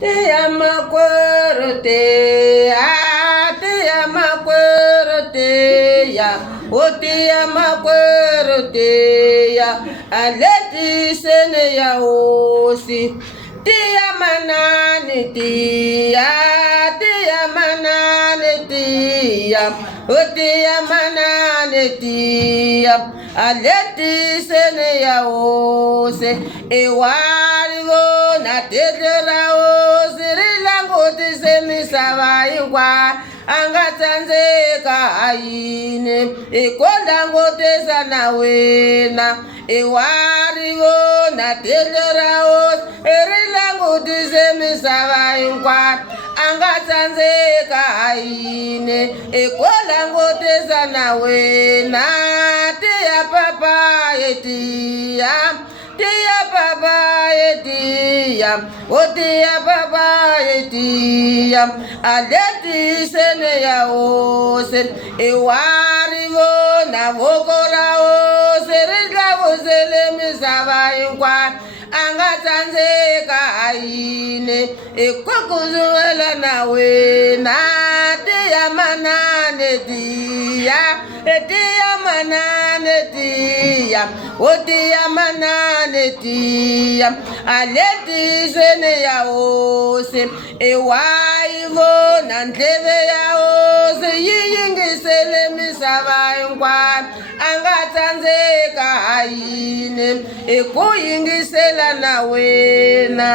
te amakweru te amakweru te ya oti amakweru te ya aleti sene ya osi te amanani te ya manane te ya oti amanane te ya aleti sene ya osi ewarivo na tedera osi rilanguti semisava ingwa angatsanzeka ayine ikondangote na wena iwarivo na tederaos erilanguti semisava ingwa angatsanzeka ayine ikondangote na wena tiya papa yetiya tiya papa yetiya otiya papa yetiya aleti sene ya ose ewarivo na vokora ose rizlavuzele misava inkwa angatsanzeka ayine ekukuzuwela na wena tiya manane tiya etiya manane tiya otiya manane tiya aleti sene ya ose ewaivo na ndleve ya ose yiyingisele misava inkwa angatsanzeka ayine ekuyingisela na wena